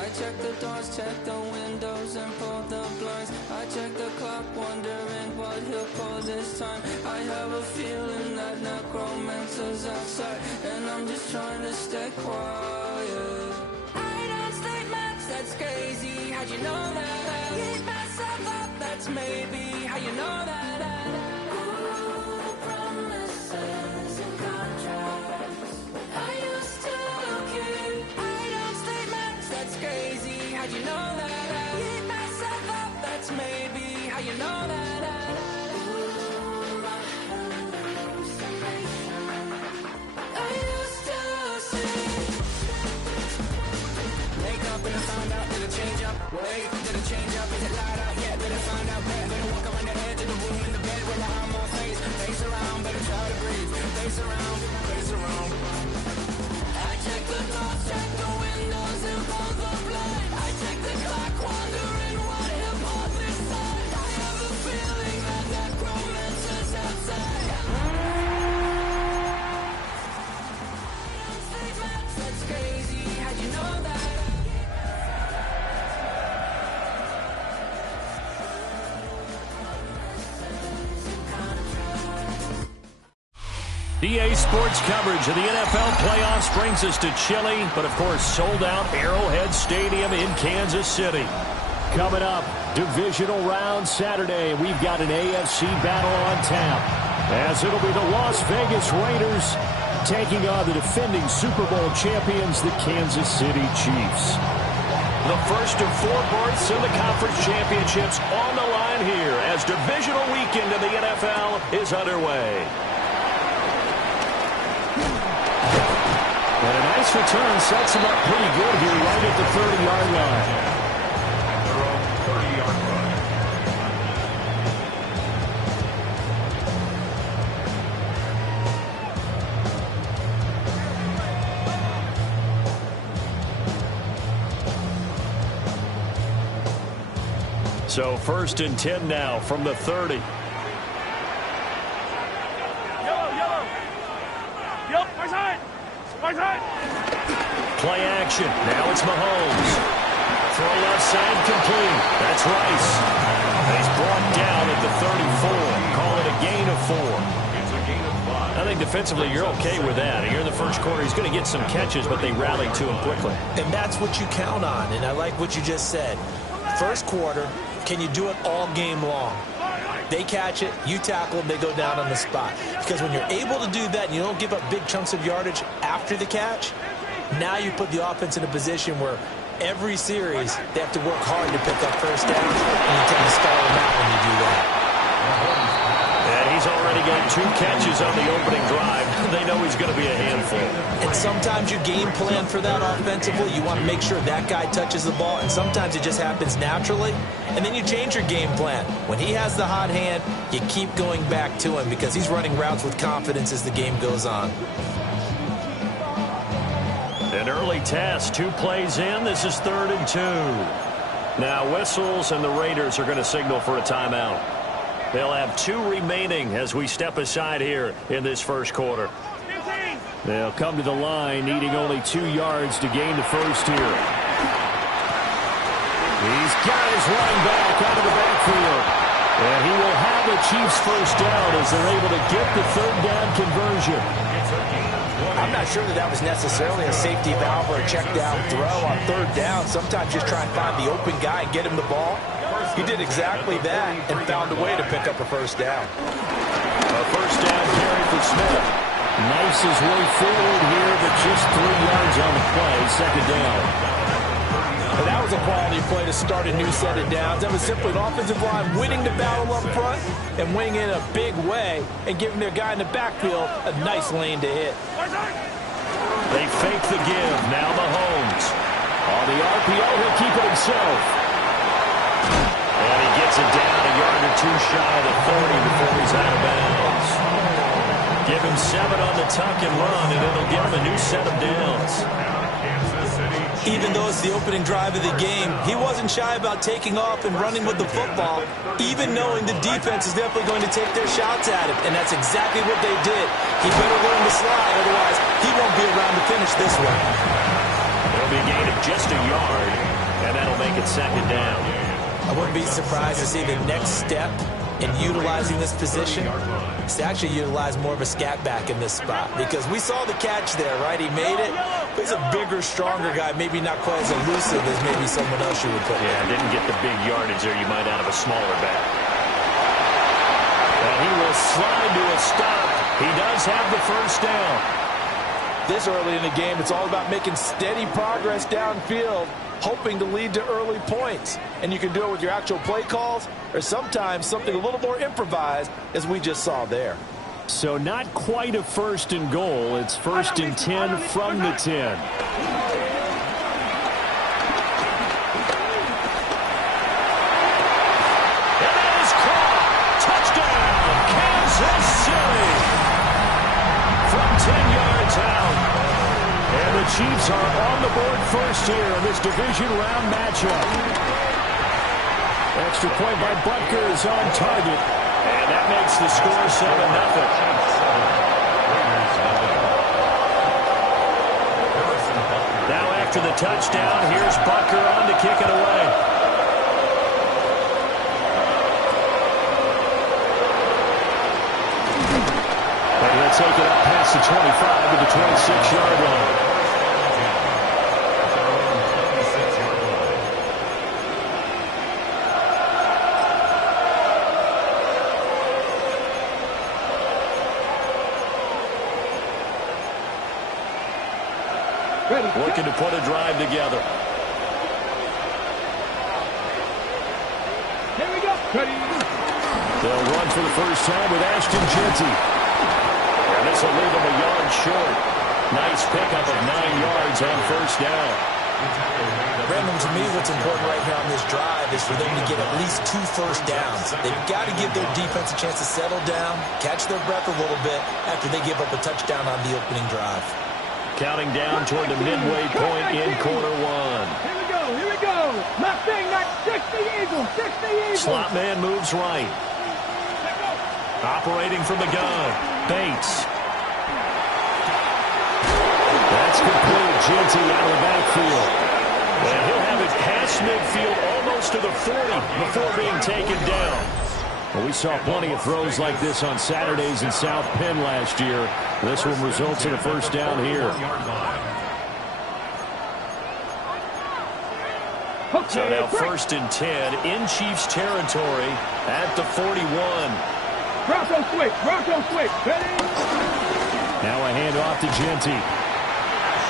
I check the doors, check the windows, and pull the blinds. I check the clock, wondering what he'll pull this time. I have a feeling that necromancer's outside, and I'm just trying to stay quiet. I don't statements, that's crazy. How'd you know that? Keep myself up, that's maybe how you know that. Ooh, promises and contracts. I used to keep. I don't statements, that's crazy. How'd you know that? Keep myself up, that's maybe how you know that. Ooh, my hallucination. I used to see. Wake up and I found out that it change up. Wait, did it change up? Is it light out yet? Did it find out where? Better walk around the edge of the room in the bed with my arm on face. Face around, better try to breathe. Face around, face around. I check the doors, check the windows, and pull the blind. I check the clock, wondering what he'll pull this time. I have a feeling that necromancer's outside. That's crazy, how'd you know that? EA Sports coverage of the NFL playoffs brings us to chilly, but of course sold out Arrowhead Stadium in Kansas City. Coming up, Divisional Round Saturday, we've got an AFC battle on tap, as it'll be the Las Vegas Raiders taking on the defending Super Bowl champions, the Kansas City Chiefs. The first of 4 berths in the conference championships on the line here as divisional weekend in the NFL is underway. And a nice return sets him up pretty good here right at the 30-yard line. They're on the 30-yard line. So 1st and 10 now from the 30. Yellow. Yep, right side. Play action. Now it's Mahomes. Throw left side complete. That's Rice. And he's brought down at the 34. Call it a gain of 4. It's a gain of 5. I think defensively you're okay with that. Here in the first quarter, he's going to get some catches, but they rallied to him quickly. And that's what you count on, and I like what you just said. First quarter, can you do it all game long? They catch it, you tackle them, they go down on the spot. Because when you're able to do that and you don't give up big chunks of yardage after the catch, now you put the offense in a position where every series they have to work hard to pick up first downs, and you tend to stall them out when you do that. And he's already got 2 catches on the opening drive. They know he's going to be a handful. And sometimes you game plan for that offensively. You want to make sure that guy touches the ball, and sometimes it just happens naturally. And then you change your game plan. When he has the hot hand, you keep going back to him because he's running routes with confidence as the game goes on. An early test, 2 plays in. This is 3rd and 2. Now whistles, and the Raiders are going to signal for a timeout. They'll have 2 remaining as we step aside here in this first quarter. They'll come to the line, needing only 2 yards to gain the first here. He's got his running back out of the backfield. And he will have the Chiefs first down as they're able to get the 3rd down conversion. I'm not sure that was necessarily a safety valve or a check down throw on 3rd down. Sometimes just try and find the open guy and get him the ball. He did exactly that and found a way to pick up a first down. A first down carry for Smith. Knifes his way forward here, but just 3 yards on the play. 2nd down. And that was a quality play to start a new set of downs. That was simply an offensive line winning the battle up front and winning in a big way and giving their guy in the backfield a nice lane to hit. They fake the give. Now Mahomes. On the RPO, he'll keep it himself. And he gets it down a yard or 2 shy of the 30 before he's out of bounds. Give him 7 on the tuck and run, and it'll give him a new set of downs. Even though it's the opening drive of the game, he wasn't shy about taking off and running with the football, even knowing the defense is definitely going to take their shots at him, and that's exactly what they did. He better learn to slide, otherwise he won't be around to finish this one. It'll be a gain of just a yard. And that'll make it second down. I wouldn't be surprised to see the next step in utilizing this position is to actually utilize more of a scat back in this spot, because we saw the catch there, right? He made it. But he's a bigger, stronger guy, maybe not quite as elusive as maybe someone else you would put. Yeah, didn't get the big yardage there you might out of a smaller back. And he will slide to a stop. He does have the first down. This early in the game, it's all about making steady progress downfield, hoping to lead to early points. And you can do it with your actual play calls or sometimes something a little more improvised, as we just saw there. So not quite a first and goal. It's first and 10 from the 10. And that is caught. Touchdown, Kansas City. From 10 yards out. And the Chiefs are on the board first here in this division round matchup. Extra point by Butker is on target. And that makes the score 7-0. Now after the touchdown, here's Butker on to kick it away. And he'll take it up past the 25 to the 26-yard line. Looking to put a drive together. Here we go. Ready. They'll run for the first time with Ashton Jeanty. And this will leave them a yard short. Nice pickup of 9 yards on first down. Brandon, to me, what's important right here on this drive is for them to get at least 2 first downs. They've got to give their defense a chance to settle down, catch their breath a little bit after they give up a touchdown on the opening drive. Counting down toward the midway point in quarter 1. Here we go. Here we go. Left thing, not 60 Eagles. 60 Eagles. Slot man moves right. Operating from the gun. Bates. That's complete. Jeanty out of the backfield. And he'll have it past midfield almost to the 40 before being taken down. Well, we saw plenty of throws like this on Saturdays in South Penn last year. This one results in a first down here. So now first and 10 in Chiefs territory at the 41. Bronco switch. Bronco switch. Ready? Now a handoff to Jeanty.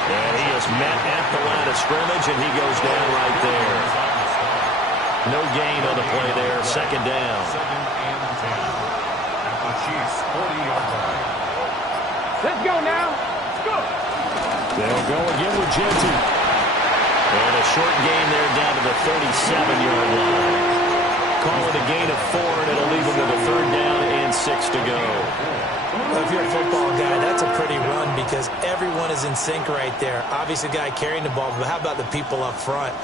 And he is met at the line of scrimmage, and he goes down right there. No gain on the play there. Second down. Let's go now. Let's go. They'll go again with Jeanty. And a short gain there down to the 37-yard line. Call it a gain of 4, and it'll leave them with a third down and 6 to go. Well, if you're a football guy, that's a pretty run because everyone is in sync right there. Obviously, the guy carrying the ball, but how about the people up front?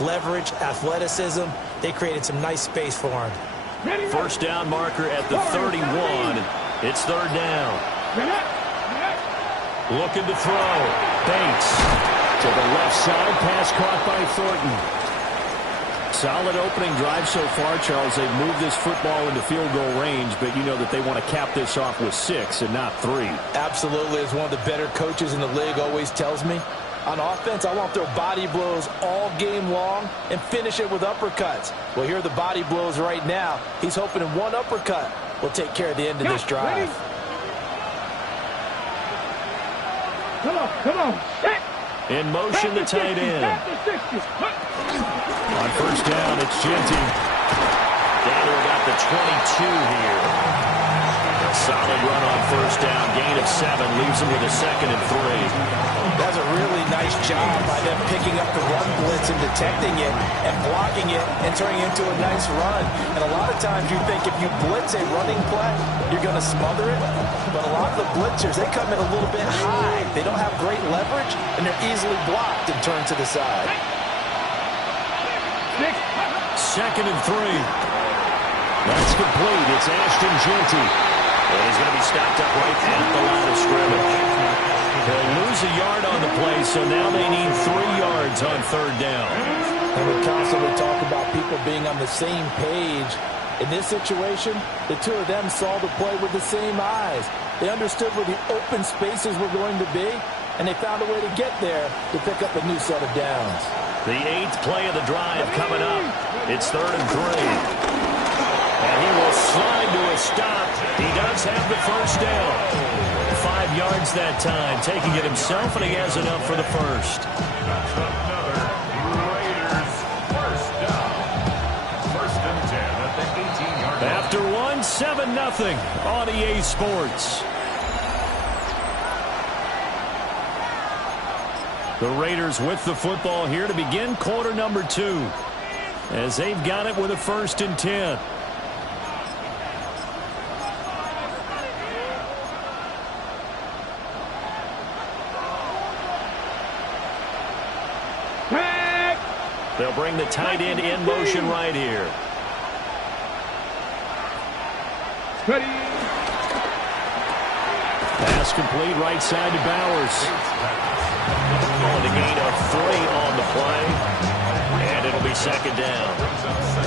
Leverage, athleticism, they created some nice space for him. First down marker at the 31. It's third down. Looking to throw. Bates to the left side. Pass caught by Thornton. Solid opening drive so far, Charles. They've moved this football into field goal range, but you know that they want to cap this off with 6 and not 3. Absolutely. As one of the better coaches in the league always tells me, on offense, I want their body blows all game long and finish it with uppercuts. Well, here are the body blows right now. He's hoping in one uppercut will take care of the end of this drive. Come on, come on. In motion, the tight end. On first down, it's Jeanty. Down to about the 22 here. A solid run on first down. Gain of 7 leaves him with a second and 3. That's a really nice job by them picking up the run blitz and detecting it and blocking it and turning it into a nice run. And a lot of times you think if you blitz a running play, you're going to smother it. But a lot of the blitzers, they come in a little bit high. They don't have great leverage, and they're easily blocked and turned to the side. Second and 3. That's complete. It's Ashton Jeanty. And he's going to be stopped up right at the line of scrimmage. They'll lose a yard on the play, so now they need 3 yards on third down. And we constantly talk about people being on the same page. In this situation, the two of them saw the play with the same eyes. They understood where the open spaces were going to be, and they found a way to get there to pick up a new set of downs. The 8th play of the drive coming up. It's 3rd and 3. And he will slide to a stop. He does have the first down. 5 yards that time, taking it himself, and he has enough for the first. After 1, 7-0 on EA Sports. The Raiders with the football here to begin quarter number 2, as they've got it with a 1st and 10. They'll bring the tight end in motion right here. Ready. Pass complete right side to Bowers. On the gain of 3 on the play. And it'll be 2nd down.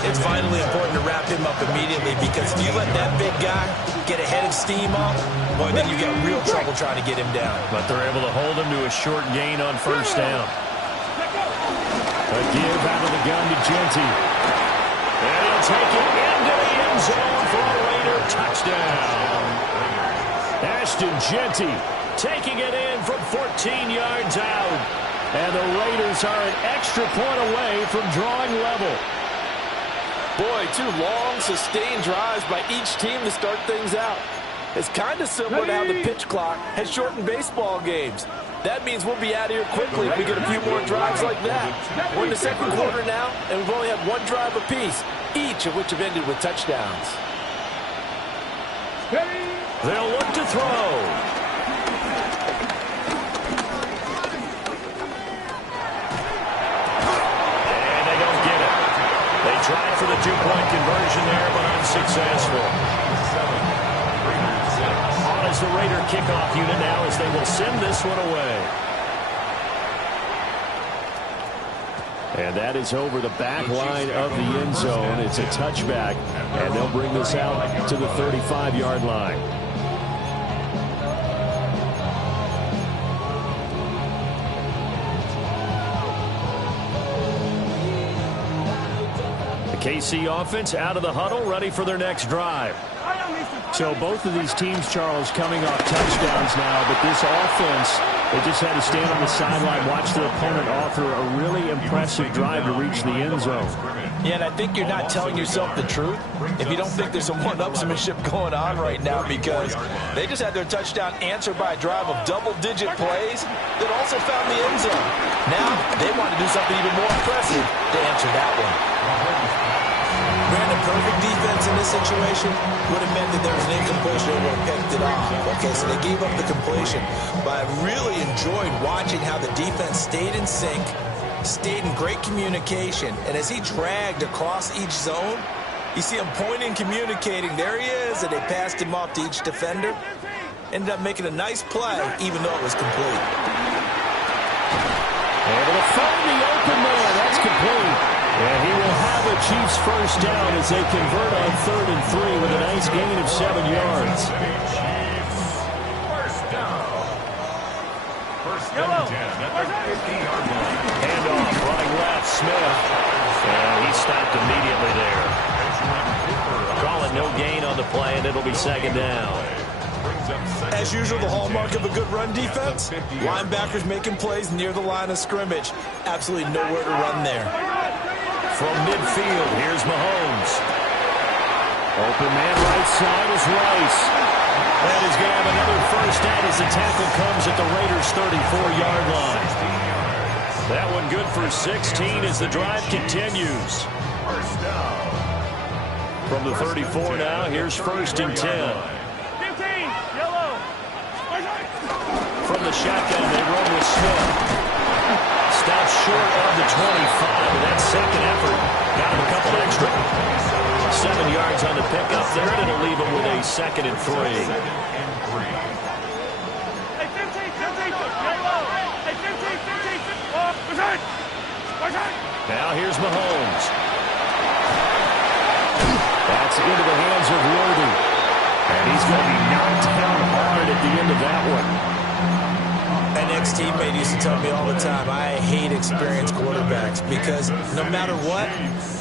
It's vitally important to wrap him up immediately, because if you let that big guy get ahead of steam up, boy, then you got real trouble trying to get him down. But they're able to hold him to a short gain on 1st down. A give out of the gun to Genty. And he'll take it into the end zone for a Raider touchdown. Ashton Genty taking it in from 14 yards out. And the Raiders are an extra point away from drawing level. Boy, 2 long, sustained drives by each team to start things out. It's kind of similar to how the pitch clock has shortened baseball games. That means we'll be out of here quickly if we get a few more drives like that. We're in the 2nd quarter now, and we've only had 1 drive apiece, each of which have ended with touchdowns. They'll look to throw. And they don't get it. They tried for the 2-point conversion there, but unsuccessful. On as the Raider kickoff unit now, as they will send this one away. And that is over the back line of the end zone. It's a touchback, and they'll bring this out to the 35-yard line. KC offense out of the huddle, ready for their next drive. So both of these teams, Charles, coming off touchdowns now, but this offense, they just had to stand on the sideline, watch their opponent author a really impressive drive to reach the end zone. Yeah, and I think you're not telling yourself the truth if you don't think there's some one-upsmanship going on right now, because they just had their touchdown answered by a drive of double-digit plays that also found the end zone. Now they want to do something even more impressive to answer that one. Brandon, perfect defense in this situation would have meant that there was an incompletion and would have picked it off. Okay, so they gave up the completion. But I really enjoyed watching how the defense stayed in sync, stayed in great communication, and as he dragged across each zone, you see him pointing, communicating. There he is, and they passed him off to each defender. Ended up making a nice play, even though it was complete. Able to find the open man. That's complete. And he will have a Chiefs first down as they convert on 3rd and 3 with a nice gain of 7 yards. First down. First and 10 at the 50-yard line. Handoff running left, Smith. And he stopped immediately there. Call it no gain on the play, and it'll be 2nd down. As usual, the hallmark of a good run defense, linebackers making plays near the line of scrimmage. Absolutely nowhere to run there. From midfield, here's Mahomes. Open man right side is Rice. And he's going to have another first down as the tackle comes at the Raiders' 34-yard line. That one good for 16 as the drive continues. First down. From the 34 now, here's 1st and 10. 15, yellow. From the shotgun, they run with Smith. Stops short of the 25, and that second effort got him a couple extra. 7 yards on the pickup there, and it'll leave him with a 2nd and 3. Hey, 15, yellow. Hey, 15, 15. Now here's Mahomes. That's into the hands of Worthy. And he's going to be knocked down hard at the end of that one. An ex-teammate used to tell me all the time, I hate experienced quarterbacks because no matter what,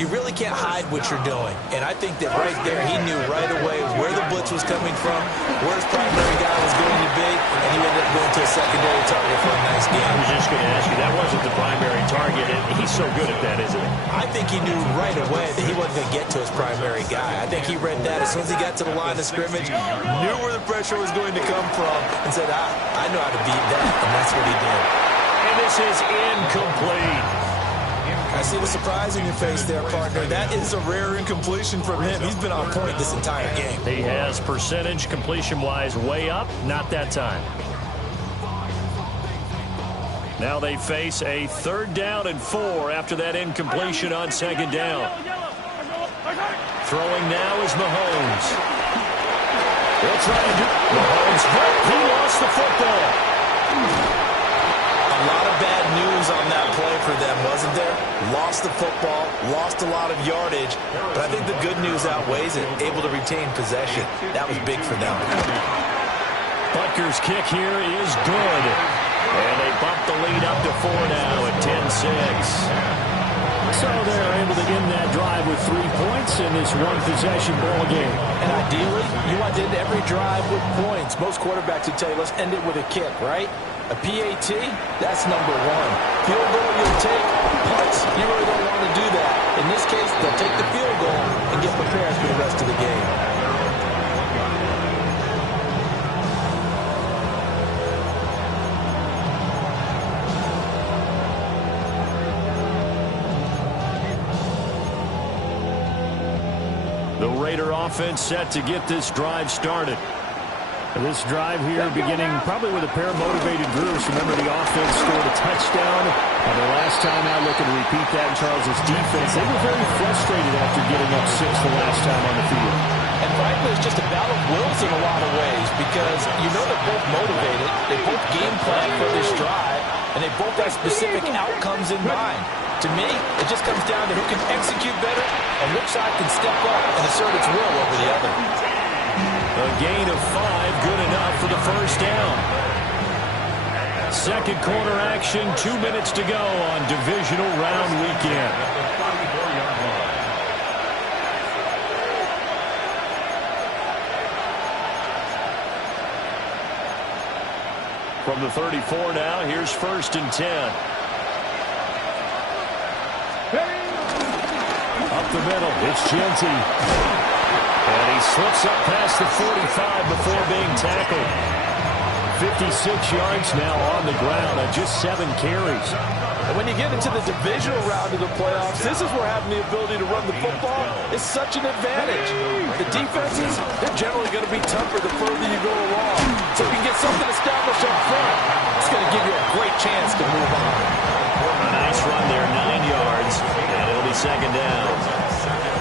you really can't hide what you're doing. And I think that right there, he knew right away where the blitz was coming from, where his primary guy was going to be, and he ended up going to a secondary target for a nice game. I was just going to ask you, that wasn't the primary target, and he's so good at that, isn't he? I think he knew right away that he wasn't going to get to his primary guy. I think he read that as soon as he got to the line of scrimmage, knew where the pressure was going to come from, and said, I know how to beat that. And that's what he did. And this is incomplete. I see the surprise in your face there, partner. That is a rare incompletion from him. He's been on point this entire game. He has percentage completion-wise way up. Not that time. Now they face a 3rd down and 4 after that incompletion on 2nd down. Throwing now is Mahomes. They'll try to do Mahomes. He lost the football. A lot of bad news on that play for them, wasn't there? Lost the football, lost a lot of yardage, but I think the good news outweighs it. Able to retain possession. That was big for them. Butker's kick here is good. And they bump the lead up to 4 now at 10-6. So they're able to end that drive with 3 points in this one-possession ball game. And ideally, you want to end every drive with points. Most quarterbacks would tell you, let's end it with a kick, right? A PAT, that's number 1. Field goal you'll take, punts, you really don't want to do that. In this case, they'll take the field goal and get prepared for the rest of the game. The Raider offense set to get this drive started. This drive here beginning probably with a pair of motivated groups. Remember, the offense scored a touchdown. The last time out, looking to repeat that in Charles' defense. They were very frustrated after getting up 6 the last time on the field. And frankly, it's just a battle of wills in a lot of ways because you know they're both motivated. They both game plan for this drive, and they both have specific outcomes in mind. To me, it just comes down to who can execute better and which side can step up and assert its will over the other. A gain of 5, good enough for the 1st down. Second quarter action, 2 minutes to go on Divisional Round weekend. From the 34 now, here's 1st and 10. Up the middle, it's Genty. And he slips up past the 45 before being tackled. 56 yards now on the ground on just 7 carries. And when you get into the divisional round of the playoffs, this is where having the ability to run the football is such an advantage. The defenses, they're generally going to be tougher the further you go along. So if you can get something established up front, it's going to give you a great chance to move on. A nice run there, 9 yards, and it'll be 2nd down.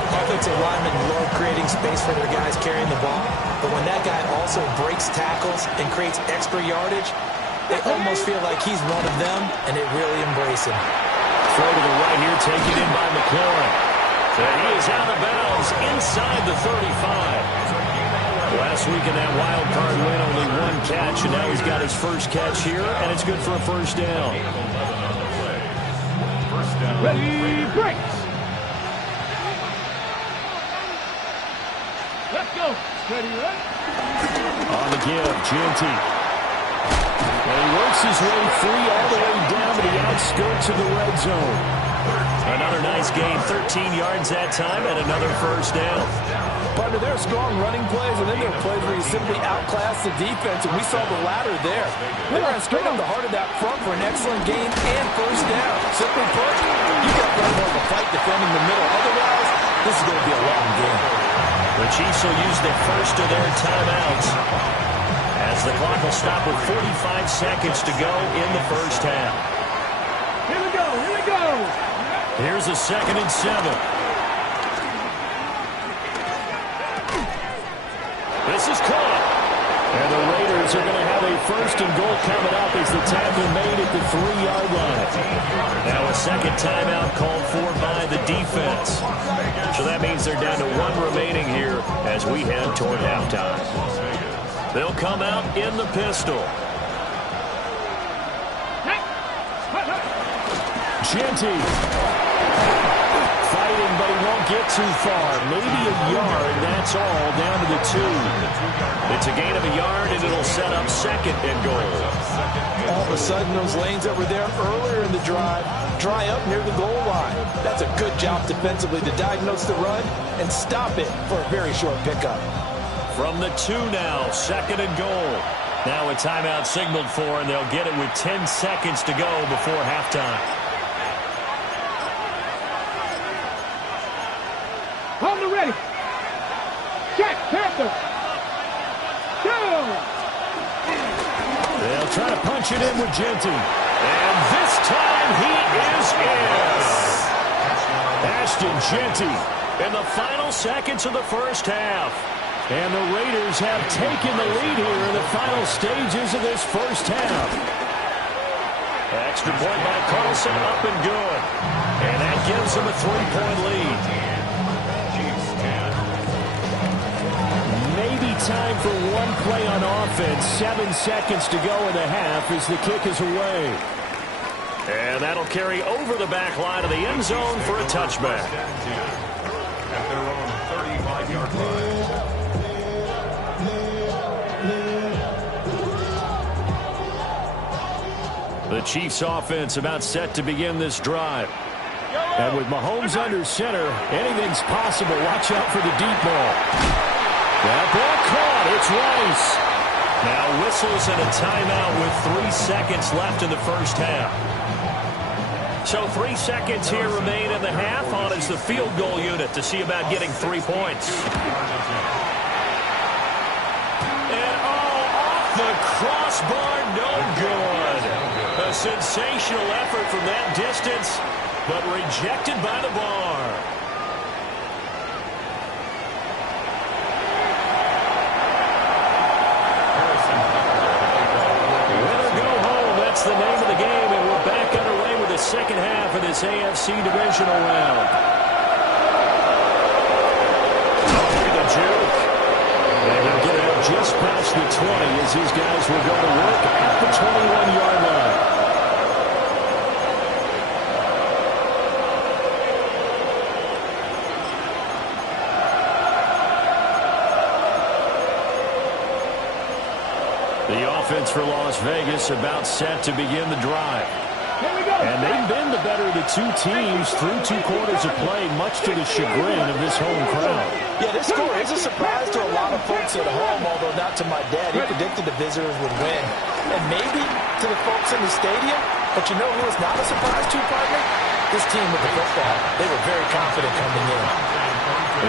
Offensive linemen love creating space for their guys carrying the ball, but when that guy also breaks tackles and creates extra yardage, they almost feel like he's one of them, and they really embrace him. Throw to the right here, taken in by McLaurin. And he is out of bounds inside the 35. Last week in that wild card win, only 1 catch, and now he's got his first catch here, and it's good for a 1st down. Ready, breaks. Let's go. Ready, right? On the give, Genty. And he works his way free all the way down to the outskirts of the red zone. Another nice gain, 13 yards that time, and another 1st down. Partner, there are strong running plays, and then there are plays where you simply outclass the defense, and we saw the latter there. They ran straight up the heart of that front for an excellent gain and 1st down. Simply put, you got to run more of a fight defending the middle. Otherwise, this is going to be a long game. The Chiefs will use the first of their timeouts as the clock will stop with 45 seconds to go in the 1st half. Here we go, here we go. Here's a 2nd and 7. This is caught. And the Raiders are going to have a first and goal coming up as the tackle made at the 3-yard line. Now a second timeout called for by the defense. So that means they're down to 1 remaining here as we head toward halftime. They'll come out in the pistol. Genty. Fighting, but he won't get too far. Maybe a yard, that's all, down to the 2. It's a gain of a yard, and it'll set up second and goal. All of a sudden, those lanes that were there earlier in the drive dry up near the goal line. That's a good job defensively to diagnose the run and stop it for a very short pickup. From the 2 now, second and goal. Now a timeout signaled for, and they'll get it with 10 seconds to go before halftime. On the ready. Check, Panther. Down. They'll try to punch it in with Genty. And this time he is in. Ashton Genty in the final seconds of the first half. And the Raiders have taken the lead here in the final stages of this first half. Extra point by Carlson, up and good. And that gives them a 3-point lead. Maybe time for one play on offense. 7 seconds to go in the half as the kick is away. And that'll carry over the back line of the end zone for a touchback. At their own 35-yard line. The Chiefs offense about set to begin this drive. And with Mahomes under center, anything's possible. Watch out for the deep ball. That ball caught. It's Rice. Now whistles and a timeout with 3 seconds left in the first half. So 3 seconds here remain in the half. On is the field goal unit to see about getting 3 points. And off the crossbar, no good. A sensational effort from that distance, but rejected by the bar. Winner go home, that's the name of the game, and we're back underway with the second half of this AFC Divisional Round. The juke. And he'll get it out just past the 20 as his guys will go to work at the 21-yard line. The offense for Las Vegas about set to begin the drive. And they've been the better of the 2 teams through 2 quarters of play, much to the chagrin of this home crowd. Yeah, this score is a surprise to a lot of folks at home, although not to my dad. He predicted the visitors would win. And maybe to the folks in the stadium, but you know who was not a surprise to, partner? This team with the football. They were very confident coming in.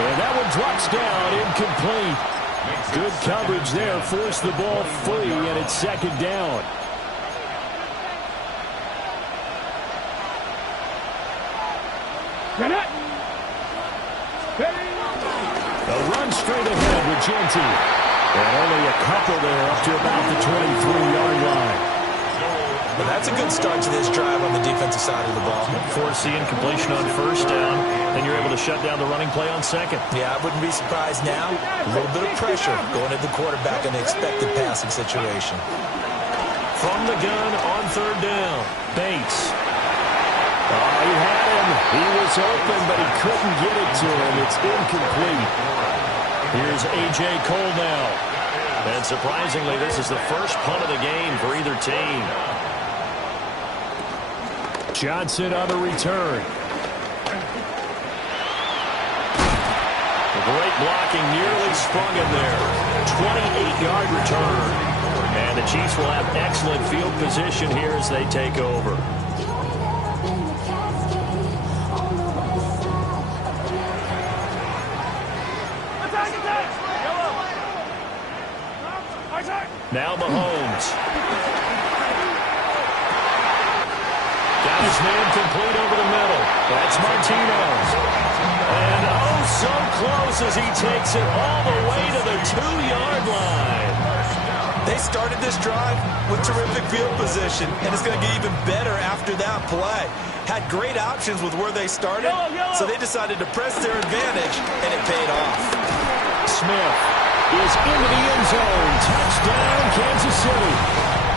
And that one drops down, incomplete. Good coverage there, forced the ball free, and it's second down. A run straight ahead with Genty. And only a couple there up to about the 23-yard line. Well, that's a good start to this drive on the defensive side of the ball. Forcing completion on first down, then you're able to shut down the running play on second. Yeah, I wouldn't be surprised now. A little bit of pressure going at the quarterback in the expected passing situation. From the gun on third down, Bates. Oh, he had him. He was open, but he couldn't get it to him. It's incomplete. Here's A.J. Cole now. And surprisingly, this is the first punt of the game for either team. Johnson on the return. The great blocking nearly sprung him there. 28-yard return. And the Chiefs will have excellent field position here as they take over. Now Mahomes. Got his man complete over the middle. That's Martinez. And oh, so close as he takes it all the way to the 2-yard line. They started this drive with terrific field position, and it's going to get even better after that play. Had great options with where they started, so they decided to press their advantage, and it paid off. Smith is into the end zone. Touchdown, Kansas City.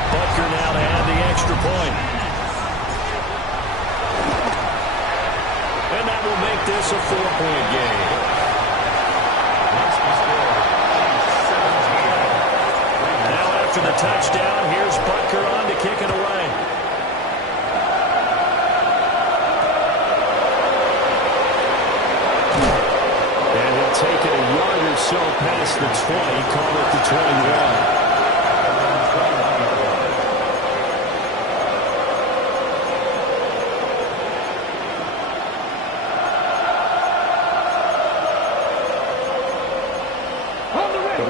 Butker now to add the extra point. And that will make this a 4-point game. Now after the touchdown, here's Butker on to kick it away. And he'll take it a yard or so past the 20, call it the 21.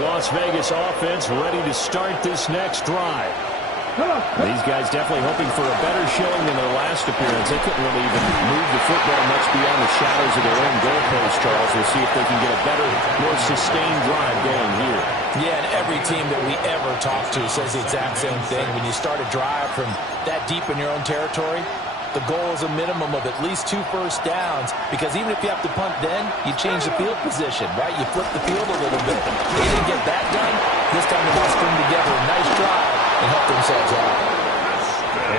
Las Vegas offense ready to start this next drive. These guys definitely hoping for a better showing than their last appearance. They couldn't really even move the football much beyond the shadows of their own goalpost, Charles. We'll see if they can get a better, more sustained drive going here. Yeah, and every team that we ever talk to says the exact same thing. When you start a drive from that deep in your own territory, the goal is a minimum of at least 2 first downs, because even if you have to punt then, you change the field position, right? You flip the field a little bit. They didn't get that done. This time they must string together a nice drive and help themselves out.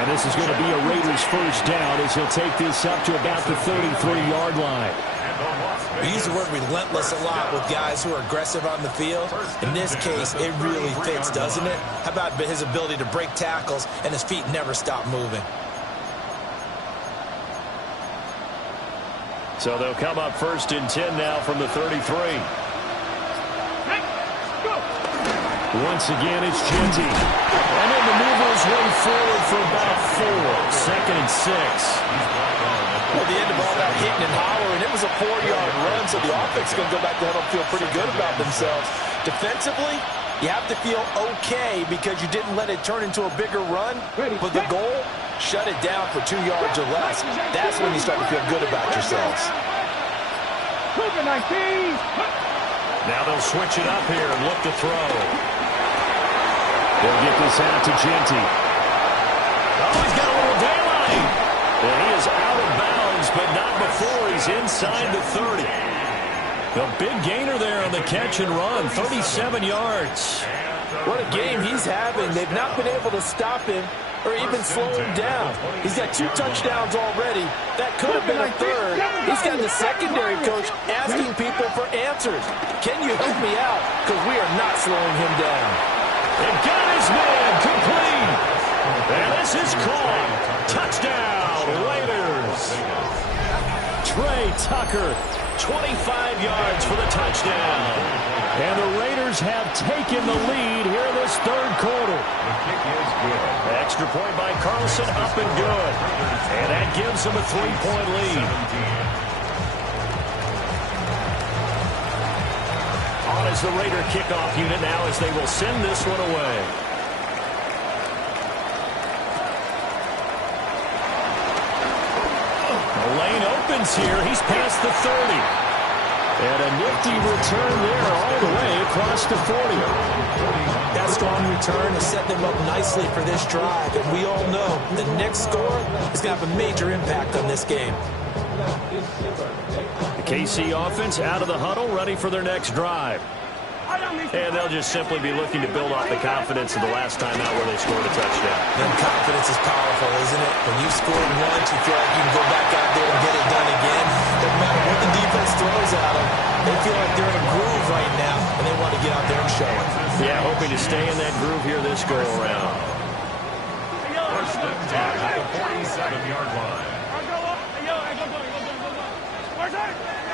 And this is going to be a Raiders first down as he'll take this up to about the 33-yard line. We use the word relentless a lot with guys who are aggressive on the field. In this case, it really fits, doesn't it? How about his ability to break tackles and his feet never stop moving? So they'll come up first and 10 now from the 33. Once again, it's Genty. And then maneuver his way forward for about 4. Second and 6. Well, the end of all that hitting and hollering, it was a 4-yard run, so the offense is going to go back to huddle and feel pretty good about themselves. Defensively, you have to feel okay because you didn't let it turn into a bigger run. But the goal, shut it down for 2 yards or less. That's when you start to feel good about yourselves. Now they'll switch it up here and look to throw. They'll get this out to Genty. Oh, he's got a little daylight. And he is out of bounds, but not before he's inside the 30. A big gainer there on the catch and run, 37 yards. What a game he's having. They've not been able to stop him or even slow him down. He's got 2 touchdowns already. That could have been a third. He's got the secondary coach asking people for answers. Can you help me out? Because we are not slowing him down. And got his man complete. And this is caught. Touchdown, Raiders. Trey Tucker, 25 yards for the touchdown. And the Raiders have taken the lead here in this third quarter. Extra point by Carlson, up and good. And that gives them a 3-point lead. On is the Raider kickoff unit now as they will send this one away. The lane opens here. He's past the 30. And a nifty return there all the way across the 40. That strong return has set them up nicely for this drive. And we all know the next score is going to have a major impact on this game. The KC offense out of the huddle, ready for their next drive. And they'll just simply be looking to build off the confidence of the last time out where they scored a touchdown. And confidence is powerful, isn't it? When you scored once, you feel like you can go back out there and get it done again. Doesn't matter what the defense throws at them. They feel like they're in a groove right now, and they want to get out there and show it. Yeah, hoping to stay in that groove here this go-around. First and 10 at the 47-yard line.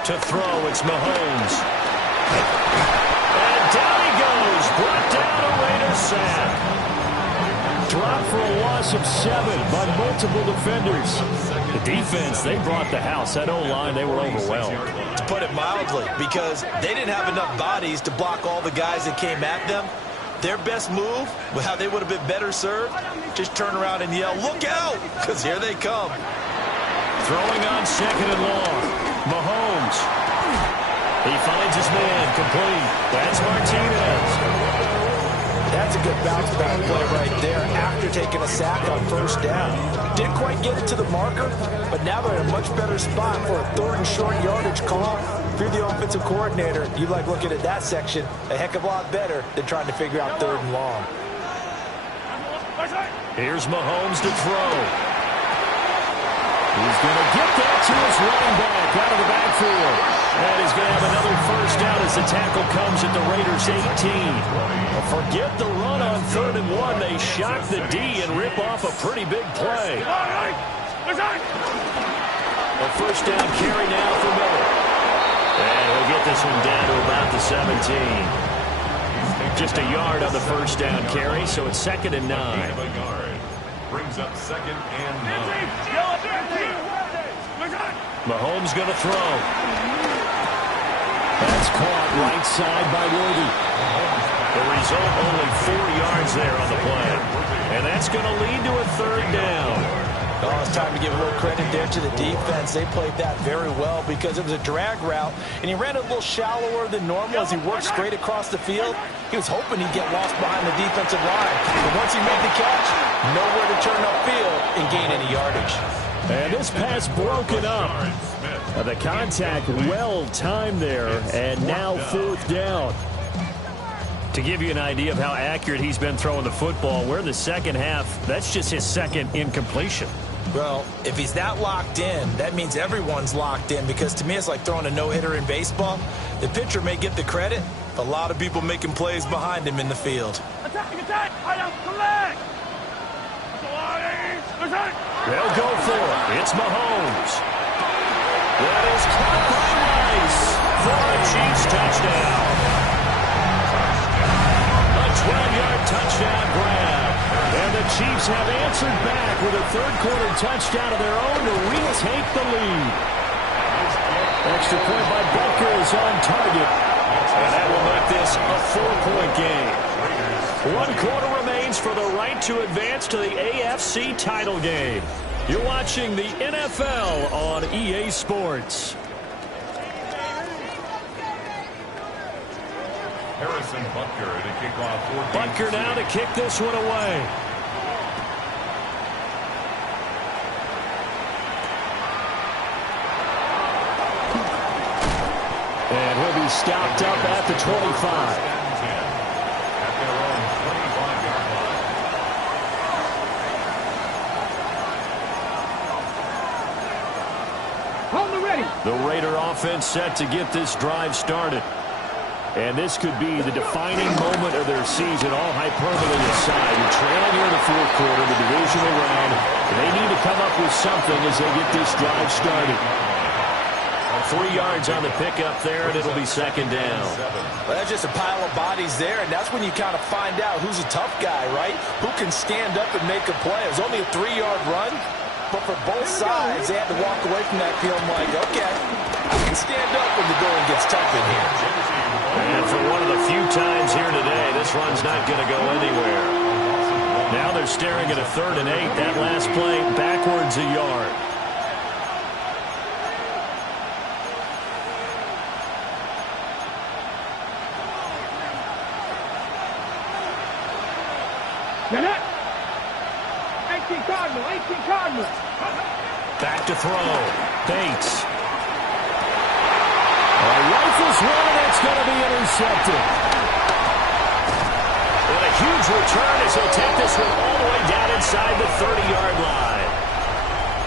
To throw, it's Mahomes. And down he goes. Brought down a Raiders sack. Dropped for a loss of 7 by multiple defenders. The defense, they brought the house. That O-line, they were overwhelmed. To put it mildly, because they didn't have enough bodies to block all the guys that came at them. Their best move, how they would have been better served, just turn around and yell, "Look out!" because here they come. Throwing on second and long. Mahomes. He finds his man complete. That's Martinez. That That's a good bounce back play right there after taking a sack on first down. Didn't quite get it to the marker, but now they're in a much better spot for a 3rd and short yardage call. If you're the offensive coordinator, you like looking at that section a heck of a lot better than trying to figure out 3rd and long. Here's Mahomes to throw. He's going to get that to his running back out of the backfield. And he's going to have another first down as the tackle comes at the Raiders' 18. Forget the run on 3rd and 1. They shock the D and rip off a pretty big play. A first down carry now for Miller. And he'll get this one down to about the 17. Just a yard on the first down carry, so it's 2nd and 9. Brings up 2nd and 9. Mahomes going to throw. That's caught right side by Worthy. The result, only 4 yards there on the play. And that's going to lead to a 3rd down. Oh, it's time to give a little credit there to the defense. They played that very well because it was a drag route, and he ran a little shallower than normal as he worked straight across the field. He was hoping he'd get lost behind the defensive line. But once he made the catch, nowhere to turn upfield and gain any yardage. And this pass broken up. The contact well timed there, and now 4th down. To give you an idea of how accurate he's been throwing the football, we're in the second half. That's just his 2nd incompletion. Well, if he's that locked in, that means everyone's locked in, because to me it's like throwing a no-hitter in baseball. The pitcher may get the credit, but a lot of people making plays behind him in the field. They'll go for it. It's Mahomes. That is caught by Rice for a Chiefs touchdown. A 12-yard touchdown grab. And the Chiefs have answered back with a 3rd quarter touchdown of their own to retake the lead. Extra point by Butker is on target. And that will make this a 4-point game. 1 quarter remains for the right to advance to the AFC title game. You're watching the NFL on EA Sports. Harrison Butker to kick off. Butker now to kick this one away. And he'll be stopped up at the 25. The Raider offense set to get this drive started. And this could be the defining moment of their season, all hyperbole aside. You're trailing here in the 4th quarter, the divisional round. They need to come up with something as they get this drive started. 3 yards on the pickup there, and it'll be 2nd down. Well, that's just a pile of bodies there, and that's when you kind of find out who's a tough guy, right? Who can stand up and make a play. It was only a 3-yard run, but for both sides, they had to walk away from that feeling like, okay, I can stand up when the going gets tough in here. And for one of the few times here today, this run's not going to go anywhere. Now they're staring at a 3rd and 8. That last play, backwards a yard. Net. 18 Cardinal, 18 Cardinal. Back to throw. Bates. Rifles one, and it's going to be intercepted. And a huge return as he'll take this one all the way down inside the 30-yard line.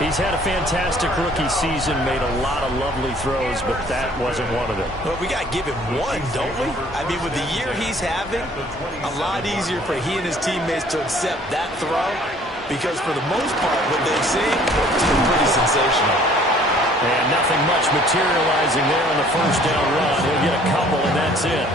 He's had a fantastic rookie season, made a lot of lovely throws, but that wasn't one of them. Well, we got to give him one, don't we? I mean, with the year he's having, a lot easier for he and his teammates to accept that throw, because for the most part, what they've seen, it's been pretty sensational. And nothing much materializing there on the first down run. He'll get a couple, and that's it.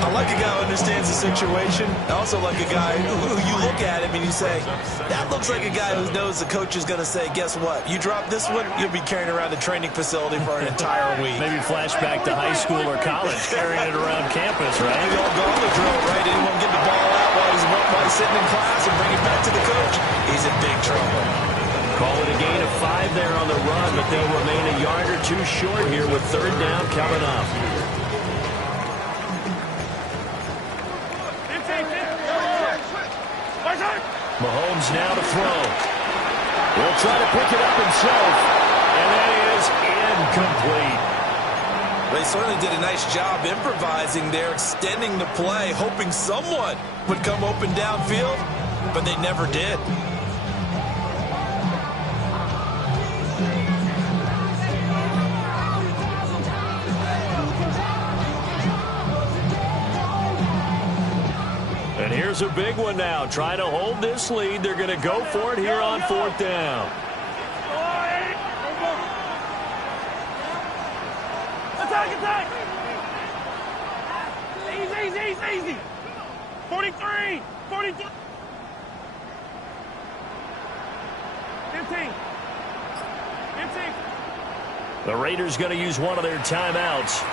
I like a guy who understands the situation. I also like a guy who you look at him and you say, that looks like a guy who knows the coach is going to say, guess what? You drop this one, you'll be carrying around the training facility for an entire week. Maybe flashback to high school or college, carrying it around campus, right? Maybe all gauntlet drill, right? Anyone get the ball out while he's sitting in class and bring it back to the coach? He's in big trouble. Call it a gain of 5 there on the run, but they'll remain a yard or two short here with 3rd down coming up. Mahomes now to throw. He'll try to pick it up himself, and that is incomplete. They certainly did a nice job improvising there, extending the play, hoping someone would come open downfield, but they never did. And here's a big one now. Trying to hold this lead. They're going to go for it here on 4th down. Attack! Easy! 43! 15! The Raiders going to use one of their timeouts.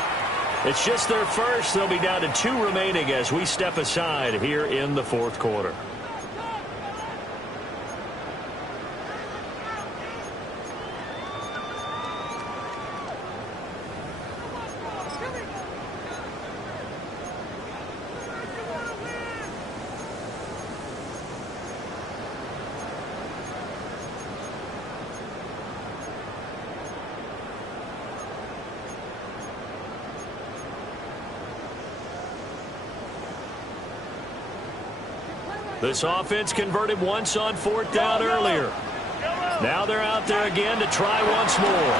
It's just their first. They'll be down to 2 remaining as we step aside here in the 4th quarter. This offense converted once on 4th down earlier. Now they're out there again to try once more.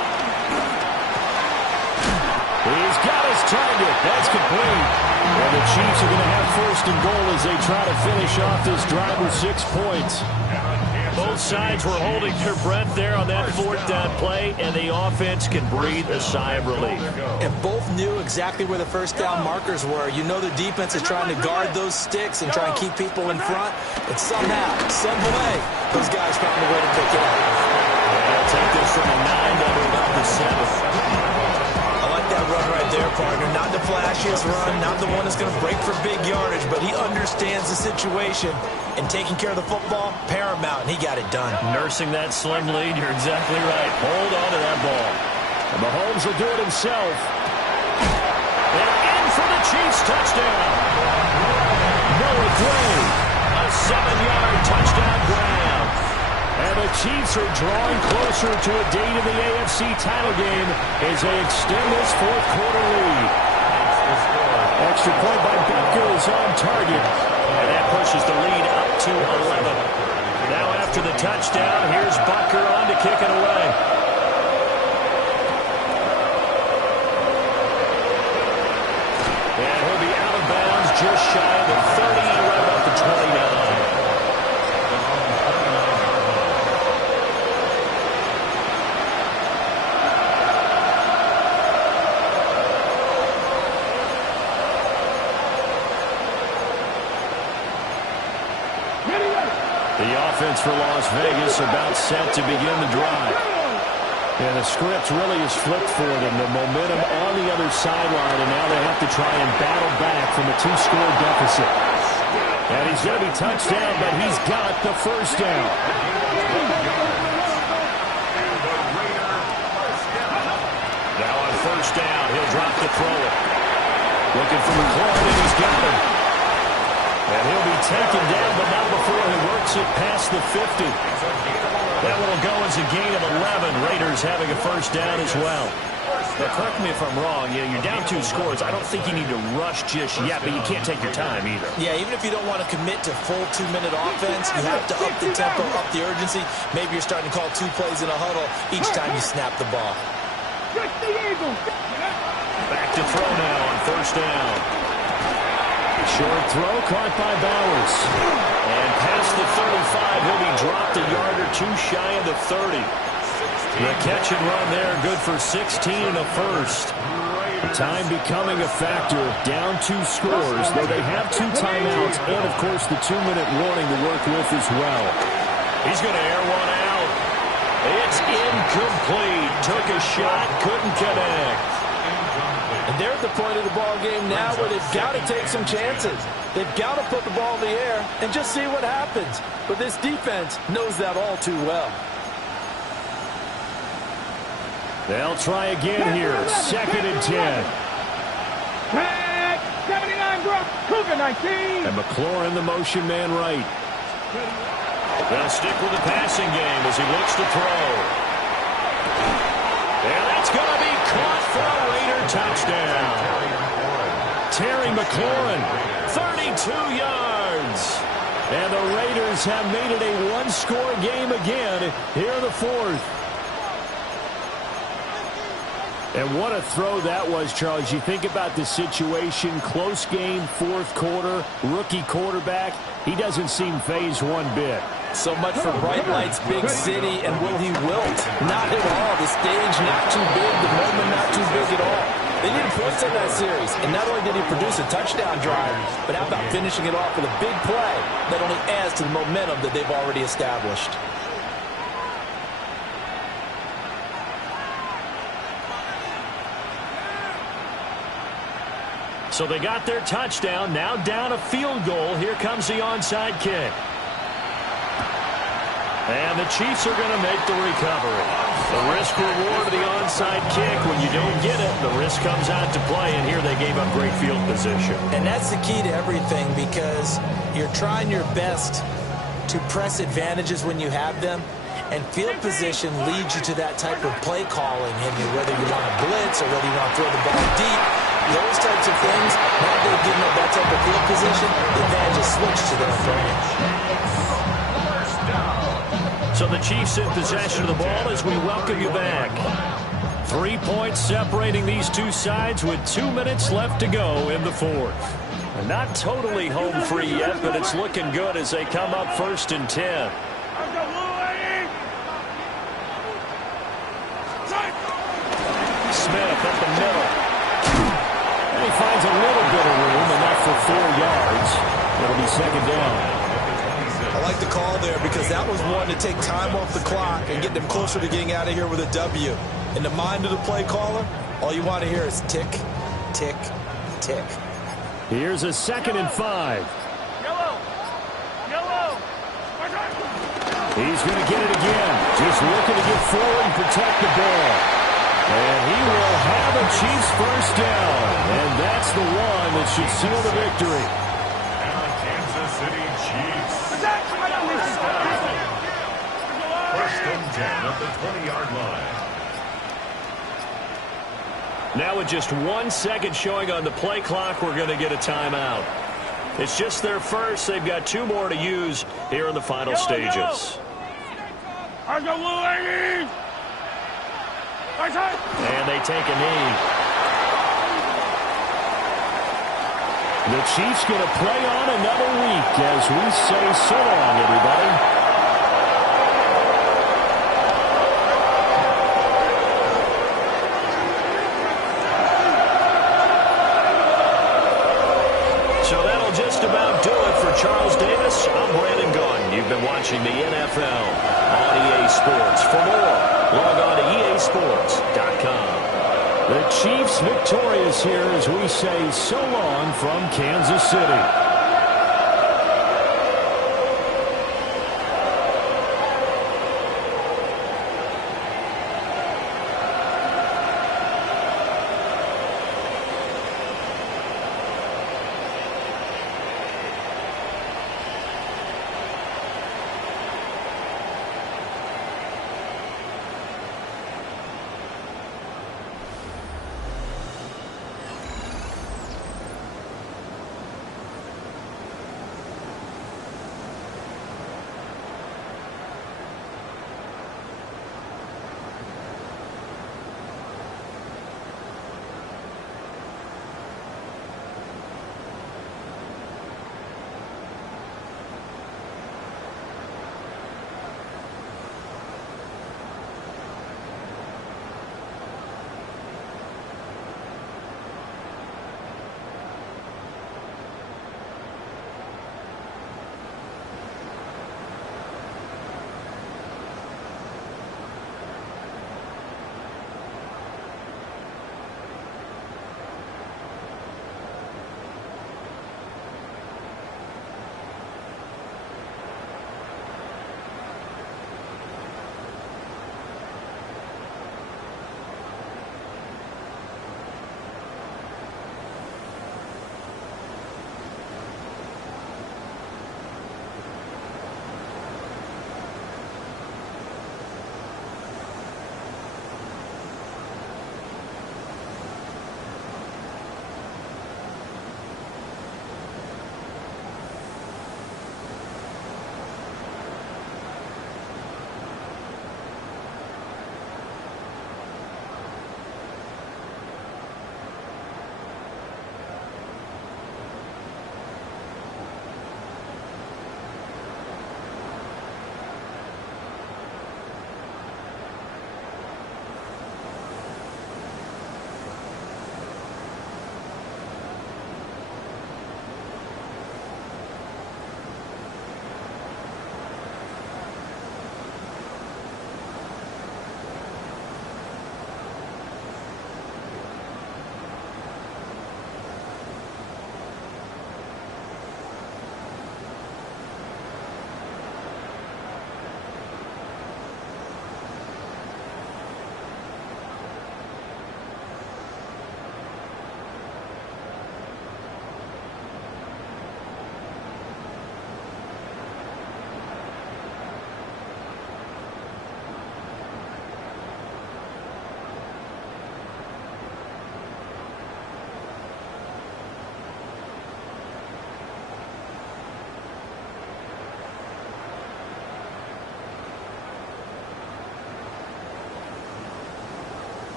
He's got his target. That's complete. And the Chiefs are going to have 1st and goal as they try to finish off this drive with 6 points. Both sides were holding their breath there on that 4th down play, and the offense can breathe a sigh of relief. And both knew exactly where the 1st down markers were. You know the defense is trying to guard those sticks and try and keep people in front. And somehow, some way, those guys found a way to pick it up. They'll take this from a 9 down to about the 7th. I like that run right there, partner. Not the flashiest run, not the one that's going to break for big yardage, but he understands the situation, and taking care of the football, paramount, and he got it done. Nursing that slim lead, you're exactly right. Hold on to that ball. And Mahomes will do it himself. And in for the Chiefs touchdown. Noah Gray, a 7-yard touchdown grab. And the Chiefs are drawing closer to a date in the AFC title game as they extend this 4th quarter lead. Extra point by Baker is on target. And that pushes the lead up to 11. Now after the touchdown, here's Butker on to kick it away. And he'll be out of bounds just shy of the 30, right about the 29. Offense for Las Vegas about set to begin the drive. And the script really is flipped for them. The momentum on the other sideline, and now they have to try and battle back from a 2-score deficit. And he's going to be touched down, but he's got the 1st down. Now on 1st down, he'll drop to throw it. Looking for McLaurin, and he's got him. And he'll be taken down, but not before he works it past the 50. That one will go as a gain of 11. Raiders having a 1st down as well. Now, correct me if I'm wrong. You're down 2 scores. I don't think you need to rush just yet, but you can't take your time either. Yeah, even if you don't want to commit to full 2-minute offense, you have to up the tempo, up the urgency. Maybe you're starting to call 2 plays in a huddle each time you snap the ball. Back to throw now on 1st down. Short throw caught by Bowers. And past the 35, he'll be dropped a yard or 2 shy of the 30. The catch and run there, good for 16 and a 1st. Time becoming a factor, down 2 scores, though they have 2 timeouts and, of course, the 2-minute warning to work with as well. He's going to air one out. It's incomplete. Took a shot, couldn't connect. And they're at the point of the ball game now where they've got to take some chances. They've got to put the ball in the air and just see what happens. But this defense knows that all too well. They'll try again here. 2nd and 10. 79 drop. Cougar 19. And McLaurin, the motion man right. They'll stick with the passing game as he looks to throw. And that's going to be caught for a Raider touchdown. Terry McLaurin, 32 yards. And the Raiders have made it a one-score game again here in the fourth. And what a throw that was, Charles. You think about the situation, close game, fourth quarter, rookie quarterback. He doesn't seem fazed one bit. So much for bright lights, big city, and will he wilt? Not at all. The stage not too big, the moment not too big at all. They needed points in that series, and not only did he produce a touchdown drive, but how about finishing it off with a big play that only adds to the momentum that they've already established. So they got their touchdown, now down a field goal. Here comes the onside kick. And the Chiefs are going to make the recovery. The risk-reward of the onside kick, when you don't get it, the risk comes out to play, and here they gave up great field position. And that's the key to everything, because you're trying your best to press advantages when you have them, and field position leads you to that type of play calling, and whether you want to blitz or whether you want to throw the ball deep, those types of things, now they've given up that type of field position, the advantage is switched to their advantage. So the Chiefs in possession of the ball as we welcome you back. 3 points separating these two sides with 2 minutes left to go in the fourth. And not totally home free yet, but it's looking good as they come up 1st and 10. Smith up the middle. And he finds a little bit of room, enough for 4 yards. It'll be 2nd down. I like the call there because that was one to take time off the clock and get them closer to getting out of here with a W. In the mind of the play caller, all you want to hear is tick, tick, tick. Here's a 2nd and 5. Yellow. He's going to get it again. Just looking to get forward and protect the ball. And he will have a Chiefs first down. And that's the one that should seal the victory. And the Kansas City Chiefs. First and 10 at the 20-yard line. Now with just 1 second showing on the play clock, we're going to get a timeout. It's just their first. They've got 2 more to use here in the final stages. And they take a knee. The Chiefs going to play on another week as we say so long, everybody. So that'll just about do it for Charles Davis. I'm Brandon Gaudin. You've been watching the NFL on EA Sports. For more, log on to easports.com. The Chiefs victorious here as we say so long from Kansas City.